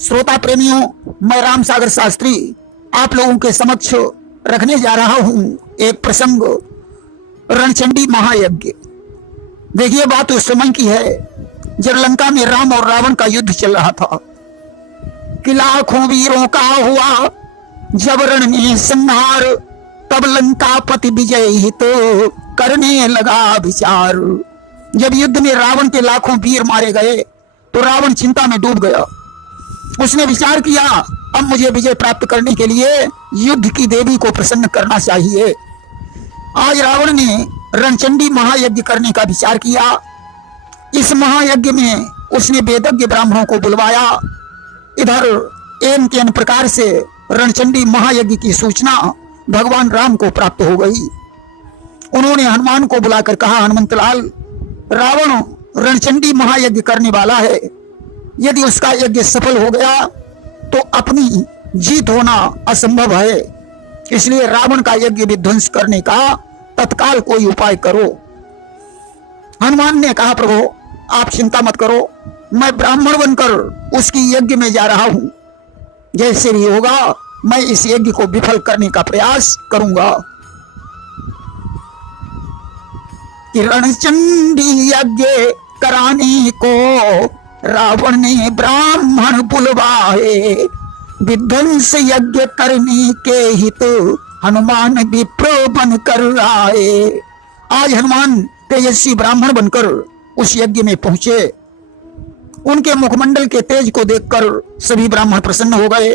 श्रोता प्रेमियों, मैं राम सागर शास्त्री आप लोगों के समक्ष रखने जा रहा हूं एक प्रसंग, रणचंडी महायज्ञ। देखिए, बात उस समय की है जब लंका में राम और रावण का युद्ध चल रहा था कि लाखों वीरों का हुआ जब रण में संहार, तब लंकापति विजय हित करने लगा विचार। जब युद्ध में रावण के लाखों वीर मारे गए तो रावण चिंता में डूब गया। उसने विचार किया, अब मुझे विजय प्राप्त करने के लिए युद्ध की देवी को प्रसन्न करना चाहिए। आज रावण ने रणचंडी महायज्ञ करने का विचार किया। इस महायज्ञ में उसने वेदज्ञ ब्राह्मणों को बुलवाया। इधर एन के अन प्रकार से रणचंडी महायज्ञ की सूचना भगवान राम को प्राप्त हो गई। उन्होंने हनुमान को बुलाकर कहा, हनुमंतलाल, रावण रणचंडी महायज्ञ करने वाला है। यदि उसका यज्ञ सफल हो गया तो अपनी जीत होना असंभव है, इसलिए रावण का यज्ञ विध्वंस करने का तत्काल कोई उपाय करो। हनुमान ने कहा, प्रभु आप चिंता मत करो, मैं ब्राह्मण बनकर उसकी यज्ञ में जा रहा हूं। जैसे भी होगा मैं इस यज्ञ को विफल करने का प्रयास करूंगा। कि रणचंडी यज्ञ कराने को रावण ने ब्राह्मण बुलवाए, विध्वंस यज्ञ करने के हित हनुमान विप्र बनकर आए। आज हनुमान तेजस्वी ब्राह्मण बनकर उस यज्ञ में पहुंचे। उनके मुखमंडल के तेज को देखकर सभी ब्राह्मण प्रसन्न हो गए।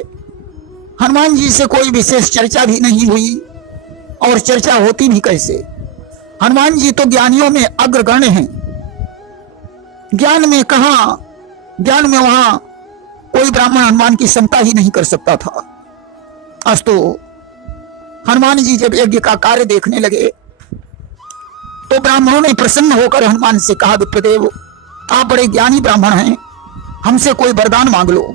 हनुमान जी से कोई विशेष चर्चा भी नहीं हुई, और चर्चा होती भी कैसे। हनुमान जी तो ज्ञानियों में अग्रगण्य हैं। ज्ञान में कहा, ज्ञान में वहां कोई ब्राह्मण हनुमान की क्षमता ही नहीं कर सकता था। अस्तु हनुमान जी जब यज्ञ का कार्य देखने लगे तो ब्राह्मणों ने प्रसन्न होकर हनुमान से कहा, विप्रदेव आप बड़े ज्ञानी ब्राह्मण हैं, हमसे कोई वरदान मांग लो।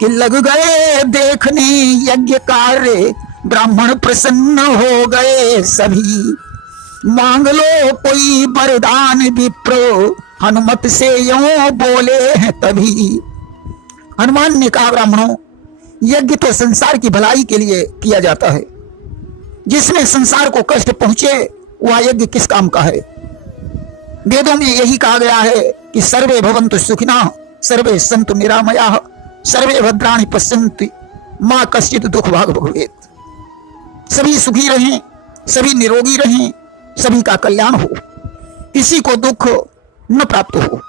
कि लग गए देखने यज्ञ कार्य, ब्राह्मण प्रसन्न हो गए सभी, मांग लो कोई वरदान विप्रो, हनुमत से यूं बोले हैं तभी। हनुमान ने कहा, ब्राह्मणों यज्ञ तो संसार की भलाई के लिए किया जाता है। जिसमें संसार को कष्ट पहुंचे वह यज्ञ किस काम का है। वेदों में यही कहा गया है कि सर्वे भवन्तु सुखिनः, सर्वे सन्तु निरामयाः, सर्वे भद्राणि पश्यन्तु मां कश्चित् दुख भाग भवेत्। सभी सुखी रहें, सभी निरोगी रहें, सभी का कल्याण हो, किसी को दुख न प्राप्त हो।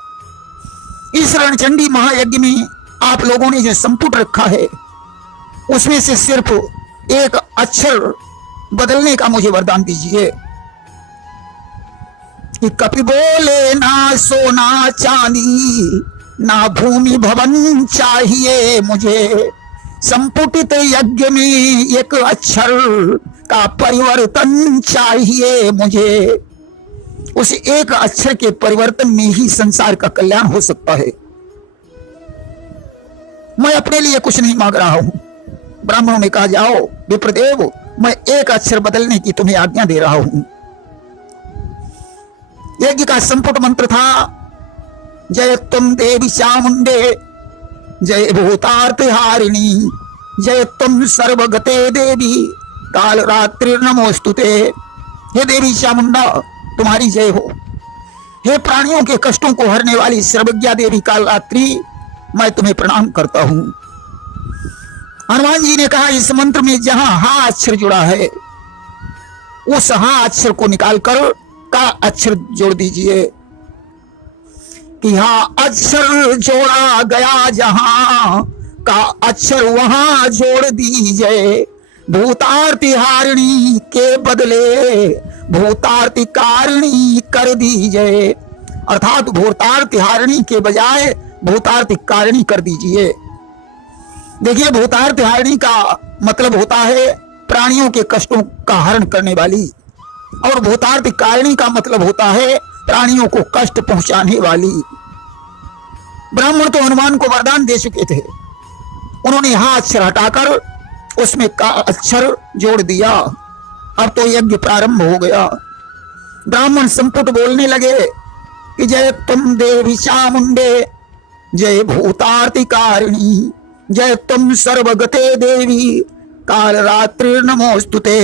इस रणचंडी महायज्ञ में आप लोगों ने जो संपुट रखा है उसमें से सिर्फ एक अक्षर बदलने का मुझे वरदान दीजिए। कि कपि बोले ना सोना चांदी, ना भूमि भवन चाहिए मुझे, संपुटित यज्ञ में एक अक्षर का परिवर्तन चाहिए मुझे। उस एक अक्षर के परिवर्तन में ही संसार का कल्याण हो सकता है। मैं अपने लिए कुछ नहीं मांग रहा हूं। ब्राह्मणों ने कहा, जाओ विप्रदेव, मैं एक अक्षर बदलने की तुम्हें आज्ञा दे रहा हूं। यज्ञ का संपुट मंत्र था, जय तुम देवी चामुंडे, जय भूतार्थ हारिणी, जय तुम सर्वगते देवी, काल रात्रि नमोस्तुते। हे देवी चामुंडा, तुम्हारी जय हो। हे प्राणियों के कष्टों को हरने वाली सर्वज्ञा देवी काल रात्रि, मैं तुम्हें प्रणाम करता हूं। हनुमान जी ने कहा, इस मंत्र में जहां हा अक्षर जुड़ा है उस हा अक्षर को निकालकर का अक्षर जोड़ दीजिए। कि हा अक्षर जोड़ा गया जहां, का अक्षर वहां जोड़ दीजिए। भूतार्थ हारिणी के बदले भूतार्थ कारिणी कर दीजिए। अर्थात भूतार्थ हारिणी के बजाय भूतार्थ कारिणी कर दीजिए। देखिए, भूतार्थ हारिणी का मतलब होता है प्राणियों के कष्टों का हरण करने वाली, और भूतार्थ कारिणी का मतलब होता है प्राणियों को कष्ट पहुंचाने वाली। ब्राह्मण तो हनुमान को वरदान दे चुके थे। उन्होंने हा अक्षर हटाकर उसमें का अक्षर जोड़ दिया। अब तो यज्ञ प्रारंभ हो गया। ब्राह्मण संपुट बोलने लगे कि जय तुम देवी चामुंडे, जय भूतार्तिकारिणी, जय तुम सर्वगते देवी, काल रात्रि नमोस्तुते।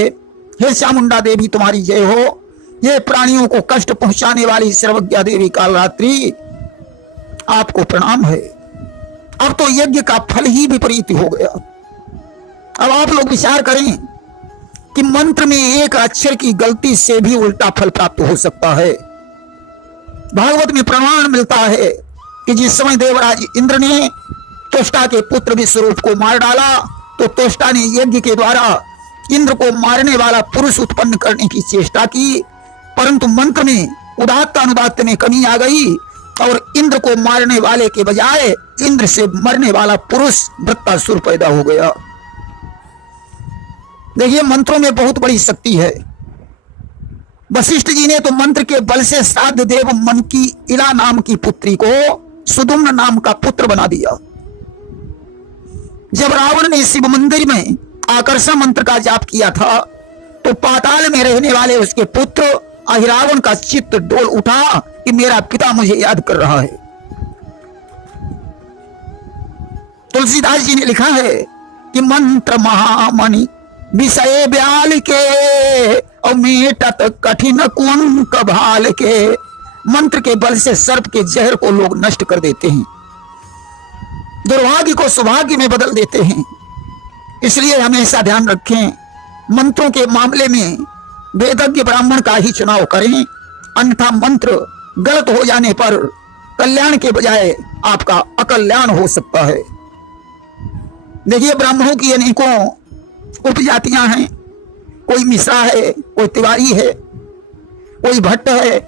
हे चामुंडा देवी तुम्हारी जय हो। ये प्राणियों को कष्ट पहुंचाने वाली सर्वज्ञा देवी काल रात्रि, आपको प्रणाम है। अब तो यज्ञ का फल ही विपरीत हो गया। अब आप लोग विचार करें कि मंत्र में एक अक्षर की गलती से भी उल्टा फल प्राप्त हो सकता है। भागवत में प्रमाण मिलता है कि जिस समय देवराज इंद्र ने त्वष्टा के पुत्र विश्वरूप को मार डाला, तो त्वष्टा ने यज्ञ के द्वारा इंद्र को मारने वाला पुरुष उत्पन्न करने की चेष्टा की, परंतु मंत्र में उदात्त अनुदात्त में कमी आ गई और इंद्र को मारने वाले के बजाय इंद्र से मरने वाला पुरुष वृत्तासुर पैदा हो गया। देखिए, मंत्रों में बहुत बड़ी शक्ति है। वशिष्ठ जी ने तो मंत्र के बल से श्राद्ध देव मन की इला नाम की पुत्री को सुदुम्न नाम का पुत्र बना दिया। जब रावण ने शिव मंदिर में आकर्षण मंत्र का जाप किया था, तो पाताल में रहने वाले उसके पुत्र अहिरावण का चित्त डोल उठा कि मेरा पिता मुझे याद कर रहा है। तुलसीदास जी ने लिखा है कि मंत्र महामणि विषय ब्याल के और मेटत कठिन कुंक भाल के। मंत्र के बल से सर्प के जहर को लोग नष्ट कर देते हैं, दुर्भाग्य को सौभाग्य में बदल देते हैं। इसलिए हमेशा ध्यान रखें, मंत्रों के मामले में वेदज्ञ ब्राह्मण का ही चुनाव करें, अन्यथा मंत्र गलत हो जाने पर कल्याण के बजाय आपका अकल्याण हो सकता है। देखिए, ब्राह्मणों की अनेकों उपजातियां हैं। कोई मिश्रा है, कोई तिवारी है, कोई भट्ट है,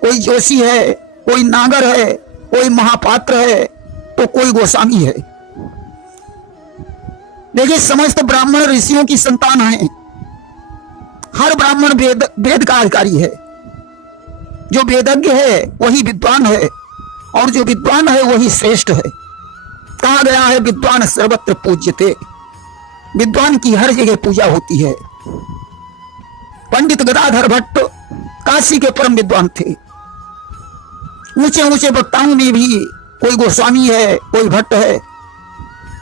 कोई जोशी है, कोई नागर है, कोई महापात्र है, तो कोई गोस्वामी है। देखिए, समस्त ब्राह्मण ऋषियों की संतान हैं। हर ब्राह्मण वेद का अधिकारी है। जो वेदज्ञ है वही विद्वान है, और जो विद्वान है वही श्रेष्ठ है। कहा गया है विद्वान सर्वत्र पूज्यते। विद्वान की हर जगह पूजा होती है। पंडित गदाधर भट्ट काशी के परम विद्वान थे। ऊंचे ऊंचे वक्ताओं में भी कोई गोस्वामी है, कोई भट्ट है।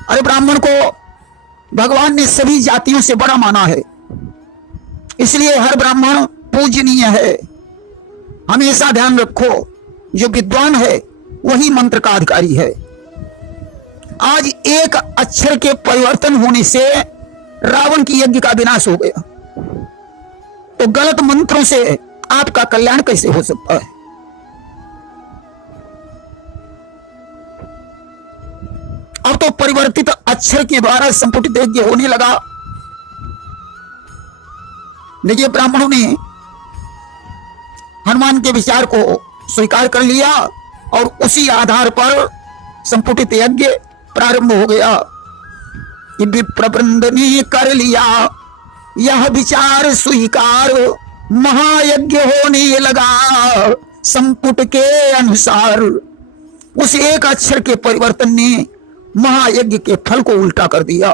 अरे, ब्राह्मण को भगवान ने सभी जातियों से बड़ा माना है, इसलिए हर ब्राह्मण पूजनीय है। हमेशा ध्यान रखो, जो विद्वान है वही मंत्र का अधिकारी है। आज एक अक्षर के परिवर्तन होने से रावण की यज्ञ का विनाश हो गया, तो गलत मंत्रों से आपका कल्याण कैसे हो सकता है? अब तो परिवर्तित अक्षर के द्वारा संपुटित यज्ञ होने लगा। देखिए, ब्राह्मणों ने हनुमान के विचार को स्वीकार कर लिया और उसी आधार पर संपुटित यज्ञ प्रारंभ हो गया। विप्रवृंद ने कर लिया यह विचार स्वीकार, महायज्ञ होने लगा संपुट के अनुसार। उस एक अक्षर के परिवर्तन ने महायज्ञ के फल को उल्टा कर दिया।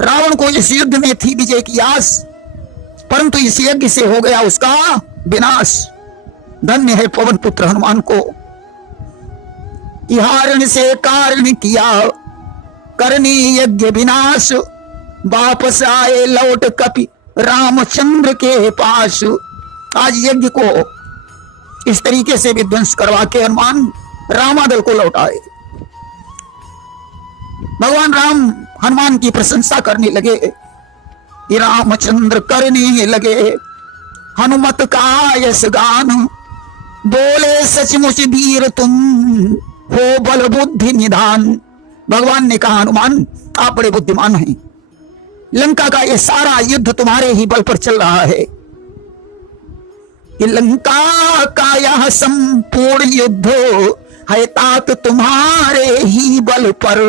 रावण को इस युद्ध में थी विजय की आस, परंतु इस यज्ञ से हो गया उसका विनाश। धन्य है पवन पुत्र हनुमान को, कि हारण से कारण किया करनी यज्ञ विनाश। वापस आए लौट कपि रामचंद्र के पास। आज यज्ञ को इस तरीके से विध्वंस करवा के हनुमान रामादल को लौटाए। भगवान राम हनुमान की प्रशंसा करने लगे, कि रामचंद्र करने लगे हनुमत का यश गान। बोले सचमुच वीर तुम हो बल बुद्धि निधान। भगवान ने कहा, हनुमान आप बड़े बुद्धिमान हैं, लंका का ये सारा युद्ध तुम्हारे ही बल पर चल रहा है। कि लंका का यह संपूर्ण युद्ध है तात तुम्हारे ही बल पर।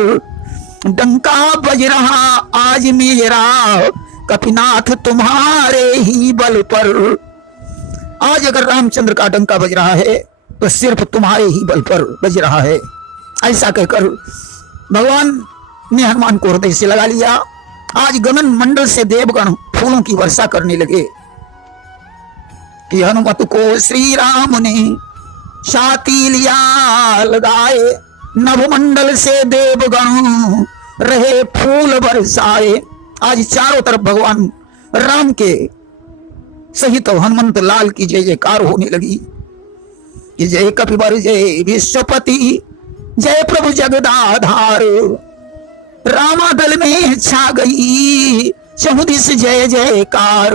डंका बज रहा आज मेरा कपिनाथ तुम्हारे ही बल पर। आज अगर रामचंद्र का डंका बज रहा है तो सिर्फ तुम्हारे ही बल पर बज रहा है। ऐसा कहकर भगवान ने हनुमान को हृदय से लगा लिया। आज गगन मंडल से देवगण फूलों की वर्षा करने लगे, कि हनुमत को श्री राम ने छाती लिया लगाए। नभमंडल से देवगण रहे फूल बरसाए। आज चारों तरफ भगवान राम के सहित हनुमंत लाल की जय जयकार होने लगी कि जय कपिवर जय विश्वपति जय प्रभु जगदाधार। रामादल में छा गई चहुदिस जय जयकार।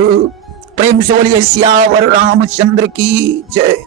प्रेम से बोलिए सियावर रामचंद्र की जय।